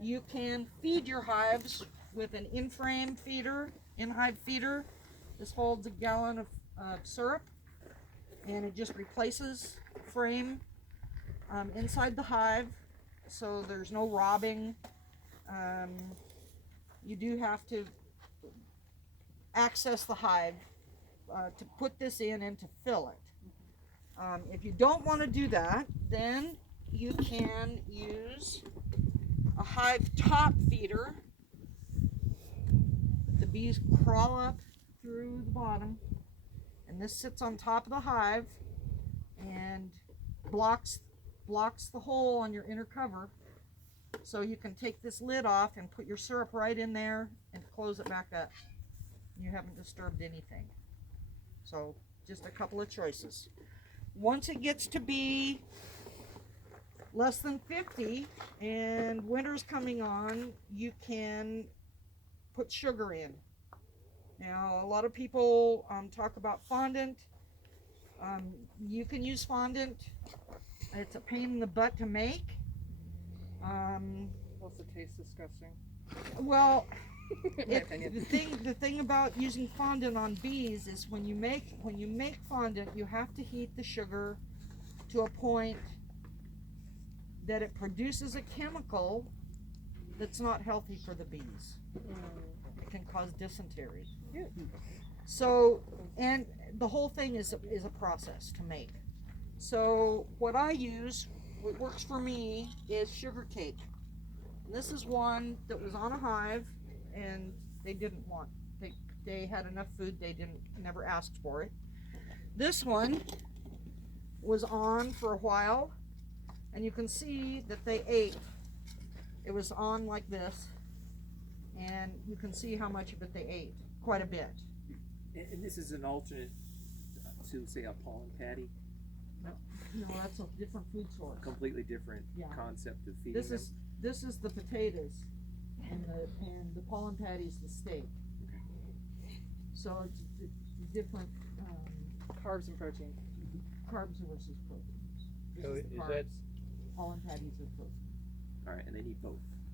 You can feed your hives with an in-frame feeder, in-hive feeder. This holds a gallon of syrup, and it just replaces frame inside the hive, so there's no robbing. You do have to access the hive to put this in and to fill it. If you don't want to do that, then you can use a hive top feeder. The bees crawl up through the bottom, and this sits on top of the hive and blocks the hole on your inner cover, so you can take this lid off and put your syrup right in there and close it back up. You haven't disturbed anything. So just a couple of choices. Once it gets to be less than 50 and winter's coming on, you can put sugar in. Now, a lot of people talk about fondant. You can use fondant. It's a pain in the butt to make. Also tastes disgusting. Well, In my opinion. the thing about using fondant on bees is when you make fondant, you have to heat the sugar to a point that it produces a chemical that's not healthy for the bees. It can cause dysentery. Yeah. So, and the whole thing is a process to make. So what I use, what works for me, is sugar cake. And this is one that was on a hive, and they didn't want. They had enough food. They never asked for it. This one was on for a while, and you can see that they ate. It was on like this, and you can see how much of it they ate. Quite a bit. And this is an alternate to, say, a pollen patty? No, that's a different food source. Completely different concept of feeding them? This is the potatoes, and the pollen patty is the steak. So it's different Carbs and protein. carbs versus proteins. This So is the is carbs. that Pollen patties are protein. All right, and they need both.